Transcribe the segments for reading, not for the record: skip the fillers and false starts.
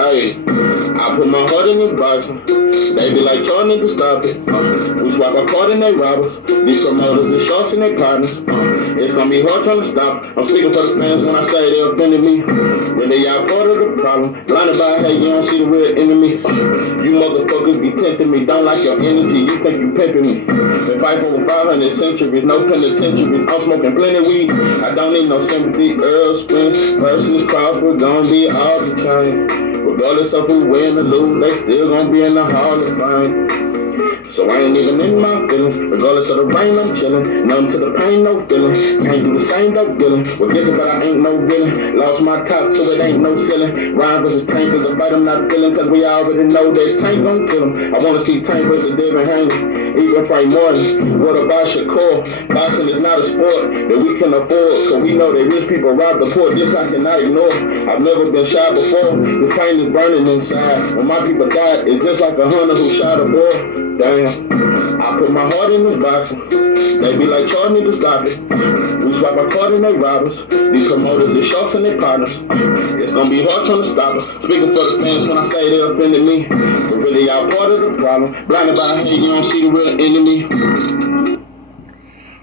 Hey, I put my heart in this boxing. They be like, y'all need to stop it. We swap a card and they rob us. These promoters and sharks and they partners. It's gonna be hard trying to stop. I'm speaking for the fans when I say they offended me. Really, y'all part of the problem. Blinded by hate, you don't see the real enemy. You motherfuckers be tempting me. Don't like your energy, you think you pimping me. Been fight for 500 centuries, no penitentiaries. I'm smoking plenty weed. I don't need no sympathy. Earl Spring versus Crawford gon' be all the time. Regardless of who win or lose, they still gon' be in the Hall of Fame. So I ain't even in my feelings. Regardless of the rain, I'm chillin'. Numb to the pain, no feeling. Can't do the same, no dealing. We're gifted, but I ain't no villain. Lost my top, so it ain't no ceiling. Rhyme versus Tank is a fight I'm not feeling. Cause we already know that Tank gon' kill him. I wanna see Tank versus Devin Haney. Even Frank Martin. What about Shakur? Boxing is not a sport that we can afford. Cause we know that rich people rob the poor. This I cannot ignore. I've never been shy before. The pain is burning inside. When my people died, it's just like a hunter who shot a boy. Damn. I put my heart in this boxing. They be like, y'all need to stop it. We swap a card and they rob us. These promoters, they sharks and they partners. It's gonna be hard trying to stop us. Speaking for the fans when I say they offended me. But really, y'all part of the problem. Blinded by hate, you don't see the real enemy.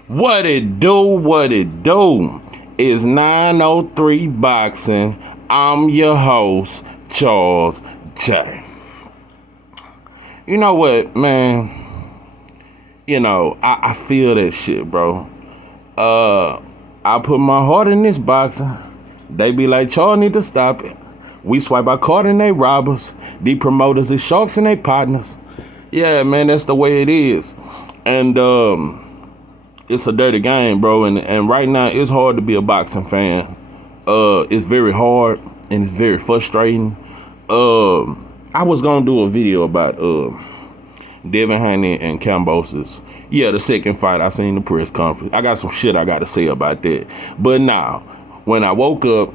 What it do, what it do. Is 903 Boxing. I'm your host, Charles J. You know what, man? You know, I feel that shit, bro. I put my heart in this boxing. They be like, y'all need to stop it. We swipe our card and they rob us. The promoters is sharks and they partners. Yeah, man, that's the way it is. And it's a dirty game, bro. And right now, it's hard to be a boxing fan. It's very hard and it's very frustrating. I was gonna do a video about Devin Haney and Kambosos. Yeah, the second fight. I seen the press conference. I got some shit I got to say about that. But now, when I woke up,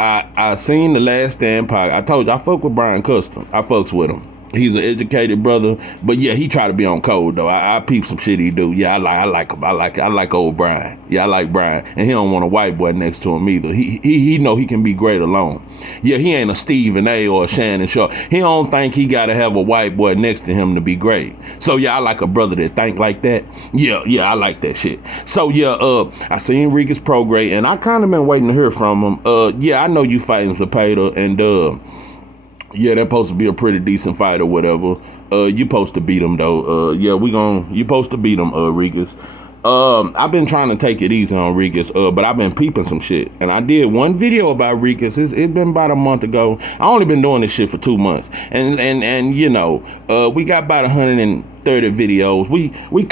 I seen the Last Stand podcast. I told you I fuck with Brian Custom. I fucks with him. He's an educated brother, but yeah, he try to be on code though. I peep some shit he do. Yeah, I like him. I like old Brian. Yeah, I like Brian, and he don't want a white boy next to him either. He know he can be great alone. Yeah, he ain't a Stephen A. or a Shannon Sharp. He don't think he gotta have a white boy next to him to be great. So yeah, I like a brother that think like that. Yeah, I like that shit. So yeah, I seen Regis Prograis, and I kind of been waiting to hear from him. Yeah, I know you fighting Zapata, and yeah, that's supposed to be a pretty decent fight or whatever. You supposed to beat him though. Yeah, you supposed to beat him, Regis. I've been trying to take it easy on Regis, but I've been peeping some shit. And I did one video about Regis. It's been about a month ago. I only been doing this shit for 2 months. And you know, we got about 130 videos. We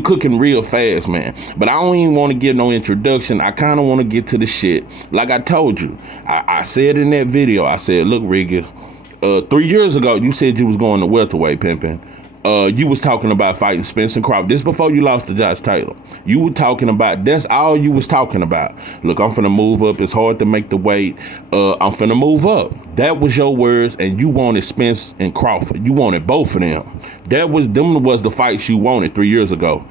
cooking real fast, man. But I don't even want to give no introduction. I kind of want to get to the shit. Like I told you, I said in that video, I said, look, Regis, 3 years ago, you said you was going to welterweight, pimping. You was talking about fighting Spencer Crawford. This before you lost to Josh Taylor. You were talking about, that's all you was talking about. Look, I'm finna move up. It's hard to make the weight. I'm finna move up. That was your words, and you wanted Spence and Crawford. You wanted both of them. Them was the fights you wanted 3 years ago.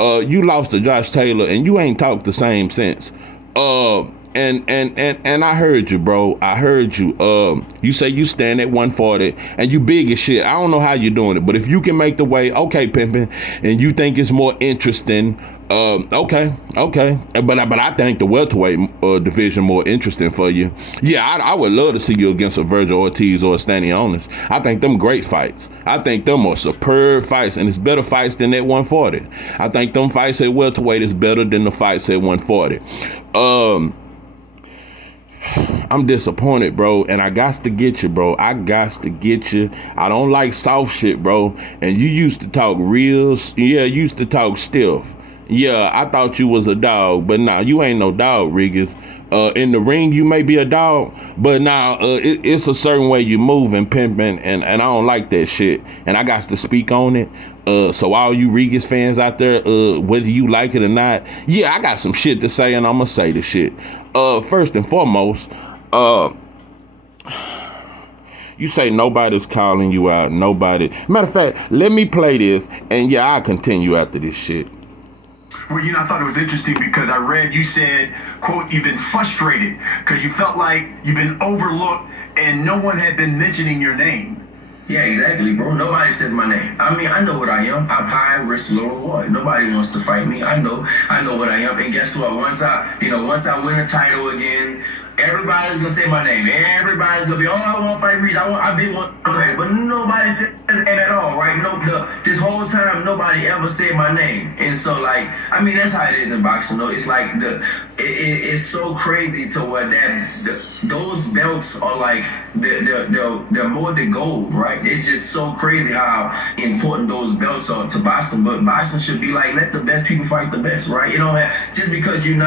You lost to Josh Taylor, and you ain't talked the same since. And I heard you, bro. I heard you. You say you stand at 140 and you big as shit. I don't know how you're doing it, but if you can make the weight, okay, pimping, and you think it's more interesting, okay. But I think the welterweight division more interesting for you. Yeah, I would love to see you against a Virgil Ortiz or a Stanionis. I think them great fights. I think them are superb fights, and it's better fights than that 140. I think them fights at welterweight is better than the fights at 140. I'm disappointed, bro, and I got to get you, bro. I got to get you. I don't like soft shit, bro. And you used to talk real, yeah, you used to talk stiff. Yeah, I thought you was a dog, but nah, you ain't no dog, Regis. In the ring, you may be a dog, but now it's a certain way you move and pimping, and I don't like that shit. And I got to speak on it. So all you Regis fans out there, whether you like it or not, yeah, I got some shit to say, and I'm gonna say the shit. First and foremost, you say nobody's calling you out. Nobody. Matter of fact, let me play this, and yeah, I'll continue after this shit. Well, I thought it was interesting because I read you said, quote, you've been frustrated because you felt like you've been overlooked and no one had been mentioning your name. Yeah, exactly, bro. Nobody says my name. I mean, I know what I am. I'm high risk, low reward. Nobody wants to fight me. I know what I am. And guess what? Once I win a title again, everybody's gonna say my name. Everybody's gonna be, oh, I want to fight Regis. I've been one, but nobody says it at all, right? This whole time nobody ever said my name. And so, like, I mean, that's how it is in boxing, though. It's like it's so crazy to what those belts are like. They're more than gold, right? It's just so crazy how important those belts are to boxing. But boxing should be like, let the best people fight the best, right? You don't have, just because you don't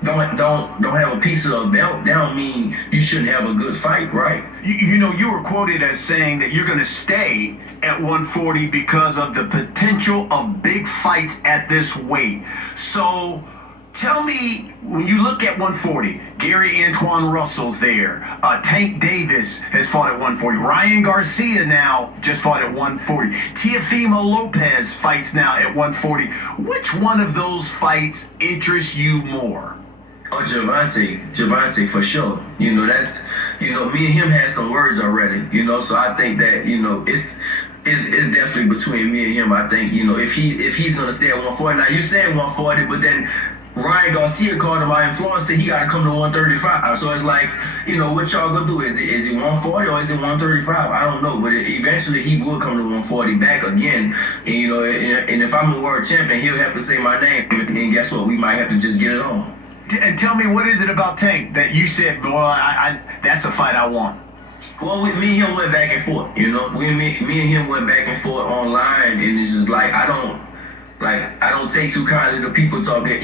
have a piece of a belt, that don't mean you shouldn't have a good fight, right? You were quoted as saying that you're going to stay at 140 because of the potential of big fights at this weight. So tell me, when you look at 140, Gary Antoine Russell's there. Tank Davis has fought at 140. Ryan Garcia now just fought at 140. Teofimo Lopez fights now at 140. Which one of those fights interests you more? Oh, Javante for sure. That's, me and him had some words already, so I think that, it's definitely between me and him. I think, if he's going to stay at 140. Now, you saying 140, but then Ryan Garcia called him out in Florida, said he got to come to 135. So it's like, what y'all going to do? Is it 140 or is it 135? I don't know, but eventually he will come to 140 back again. And if I'm a world champion, he'll have to say my name. And guess what? We might have to just get it on. And tell me, what is it about Tank that you said, boy, that's a fight I want? Well, me and him went back and forth, me and him went back and forth online, and it's just like, I don't take too kindly to people talking,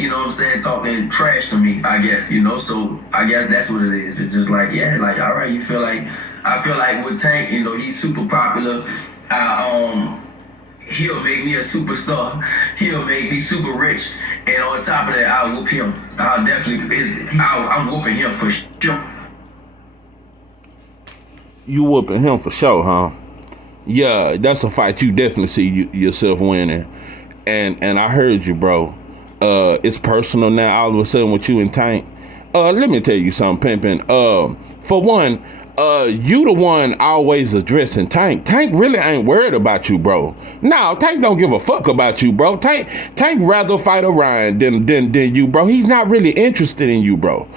talking trash to me, I guess, so I guess that's what it is. It's just like, yeah, like, all right, I feel like with Tank, he's super popular. He'll make me a superstar. He'll make me super rich. And on top of that, I'll whoop him. I'm whooping him for sure. You whooping him for sure, huh? Yeah, that's a fight you definitely see yourself winning. And I heard you, bro. It's personal now, all of a sudden, with you and Tank. Let me tell you something, Pimpin'. For one, you the one always addressing Tank. Tank really ain't worried about you, bro. No, Tank don't give a fuck about you, bro. Tank rather fight Orion than you, bro. He's not really interested in you, bro.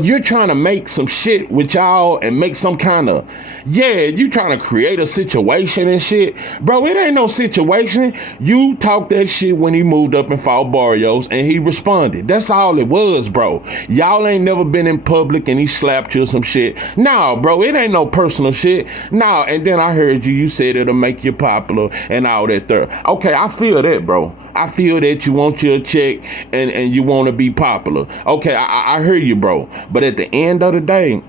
You're trying to make some shit with y'all and make some kind of, you trying to create a situation and shit. Bro, it ain't no situation. You talked that shit when he moved up and fought Barrios and he responded. That's all it was, bro. Y'all ain't never been in public and he slapped you or some shit. Nah, bro, it ain't no personal shit. Nah, and then I heard you said it'll make you popular and all that there. Okay, I feel that, bro. I feel that you want your check and you want to be popular. Okay, I hear you, bro. But at the end of the day,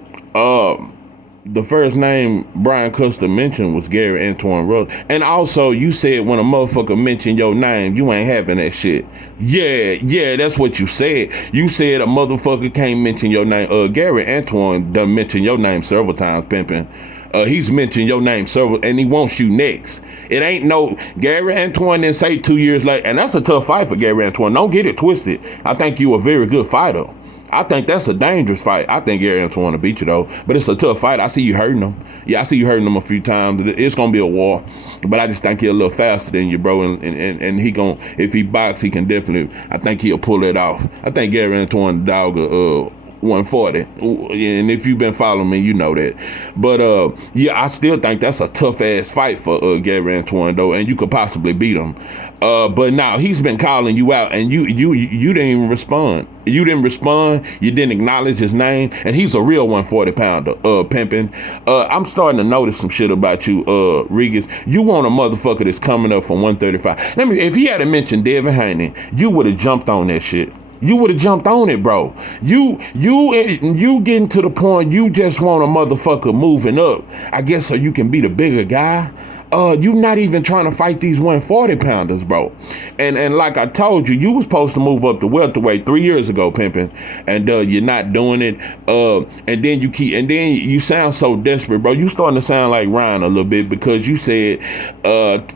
the first name Brian Custer mentioned was Gary Antoine Russell. And also, you said when a motherfucker mentioned your name, you ain't having that shit. Yeah, that's what you said. You said a motherfucker can't mention your name. Gary Antoine done mentioned your name several times, Pimpin'. He's mentioned your name several, and he wants you next. It ain't no Gary Antoine didn't say 2 years later, and that's a tough fight for Gary Antoine. Don't get it twisted. I think you a very good fighter. I think that's a dangerous fight. I think Gary Antoine will beat you, though. But it's a tough fight. I see you hurting him. Yeah, I see you hurting him a few times. It's going to be a war. But I just think he's a little faster than you, bro. And he going to, if he box, he can definitely, I think he'll pull it off. I think Gary Antoine dog 140. And if you've been following me, you know that. But I still think that's a tough ass fight for Gary Antoine, though, and you could possibly beat him. But now he's been calling you out, and you didn't even respond. You didn't respond. You didn't acknowledge his name, and he's a real 140 pounder. Pimpin'. I'm starting to notice some shit about you, Regis. You want a motherfucker that's coming up from 135. If he hadn't mentioned Devin Haney, you would have jumped on that shit. You would have jumped on it, bro. You getting to the point you just want a motherfucker moving up, I guess, so you can be the bigger guy. you not even trying to fight these 140 pounders, bro. And like I told you, you was supposed to move up to welterweight 3 years ago, pimping, and you're not doing it. And then you sound so desperate, bro. You starting to sound like Ryan a little bit, because you said, but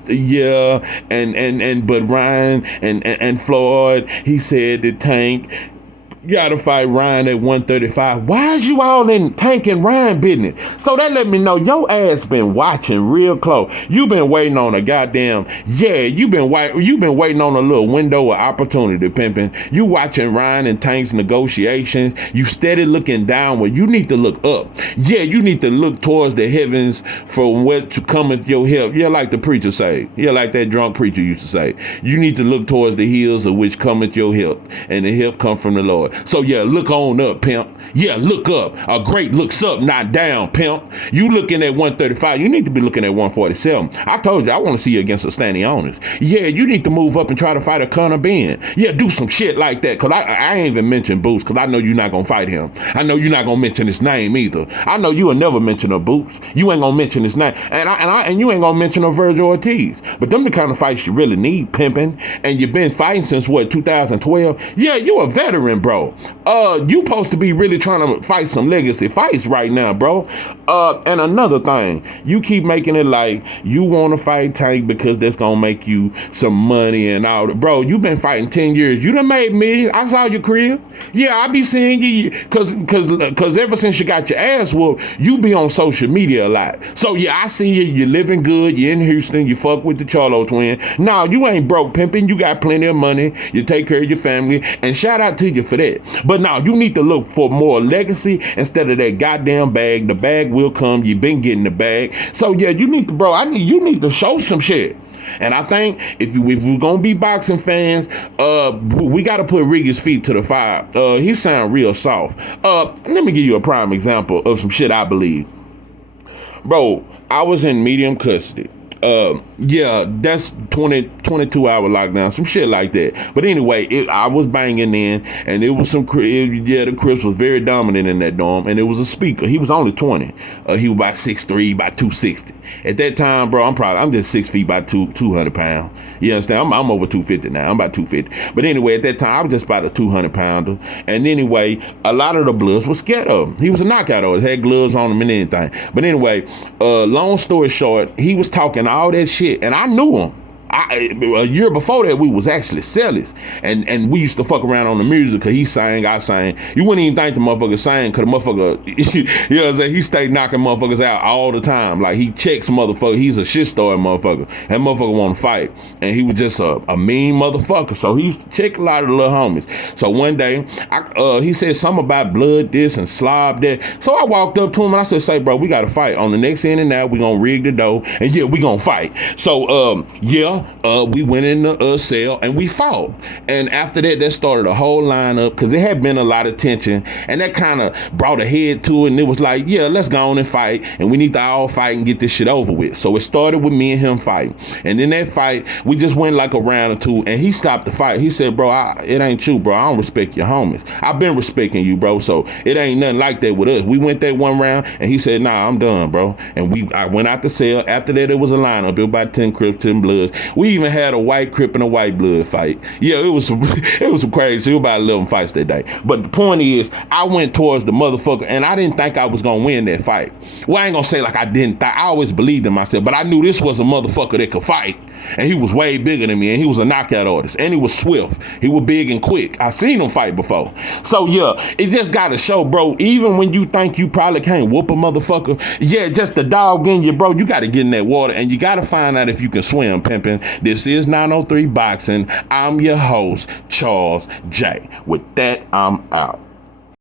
Ryan and Floyd, he said that Tank gotta fight Ryan at 135. Why is you all in Tank and Ryan business? So that let me know your ass been watching real close. You been waiting on a goddamn, you been waiting on a little window of opportunity, pimping. You watching Ryan and Tank's negotiations. You steady looking downward. You need to look up. Yeah, you need to look towards the heavens for what to come with your help. Yeah, like the preacher say. Yeah, like that drunk preacher used to say. You need to look towards the hills of which cometh your help, and the help come from the Lord. So yeah, look on up, pimp. Yeah, look up. A great looks up, not down, pimp. You looking at 135. You need to be looking at 147. I told you, I want to see you against a standing honest. Yeah, you need to move up and try to fight a Conor Ben. Yeah, do some shit like that. Because I ain't even mention Boots, because I know you're not going to fight him. I know you're not going to mention his name either. I know you will never mention a Boots. You ain't going to mention his name. And you ain't going to mention a Virgil Ortiz. But them the kind of fights you really need, pimping. And you've been fighting since, 2012? Yeah, you a veteran, bro. You supposed to be really trying to fight some legacy fights right now, bro. And another thing, you keep making it like you want to fight Tank because that's gonna make you some money and all that. Bro, you been fighting 10 years. You done made millions. I saw your career. Yeah, I be seeing you, cause ever since you got your ass whooped, you be on social media a lot. So yeah, I see you. You living good. You in Houston. You fuck with the Charlo twin. No, you ain't broke, pimping. You got plenty of money. You take care of your family, and shout out to you for that. But now you need to look for more legacy instead of that goddamn bag. The bag will come. You've been getting the bag. So yeah, you need to, bro. You need to show some shit. And I think if we're gonna be boxing fans, we gotta put Regis' feet to the fire. He sound real soft. Let me give you a prime example of some shit I believe. Bro, I was in medium custody. That's 22 hour lockdown, some shit like that. But anyway, I was banging in, and it was some, the Crips was very dominant in that dorm, and it was a speaker. He was only 20. He was about 6'3", about 260. At that time, bro, I'm just 6 feet by 200 pounds. You understand? I'm over 250 now. I'm about 250. But anyway, at that time, I was just about a 200 pounder. And anyway, a lot of the Bloods were scared of him. He was a knockout artist, had gloves on him and anything. But anyway, long story short, he was talking all that shit, and I knew him. A year before that, we was actually sellers, and we used to fuck around on the music, because he sang, I sang. You wouldn't even think the motherfucker sang, because the motherfucker, you know what I'm saying, he stayed knocking motherfuckers out all the time. Like, he checks motherfucker. He's a shit story motherfucker. That motherfucker want to fight, and he was just a mean motherfucker. So he used to check a lot of the little homies. So one day, he said something about blood this and slob that. So I walked up to him and I said, "Say, bro, we got to fight. On the next in and out, we gonna rig the dough, and yeah, we gonna fight." So we went in the cell and we fought. And after that started a whole lineup, because it had been a lot of tension, and that kind of brought a head to it. And it was like, yeah, let's go on and fight, and we need to all fight and get this shit over with. So it started with me and him fighting. And in that fight, we just went like a round or two, and he stopped the fight. He said, "Bro, it ain't you, bro. I don't respect your homies. I've been respecting you, bro. So it ain't nothing like that with us." We went that one round, and he said, "Nah, I'm done, bro." And I went out the cell. After that, it was a lineup. It was about 10 Crips, 10 Bloods. We even had a white Crip and a white Blood fight. Yeah, it was some crazy. It was about 11 fights that day. But the point is, I went towards the motherfucker, and I didn't think I was gonna win that fight. Well, I ain't gonna say like I didn't. I always believed in myself, but I knew this was a motherfucker that could fight. And he was way bigger than me, and he was a knockout artist, and he was swift. He was big and quick. I seen him fight before. So yeah, it just gotta show, bro, even when you think you probably can't whoop a motherfucker, yeah, just the dog in you, bro, you gotta get in that water, and you gotta find out if you can swim, pimping. This is 903 Boxing. I'm your host, Charles J. With that, I'm out.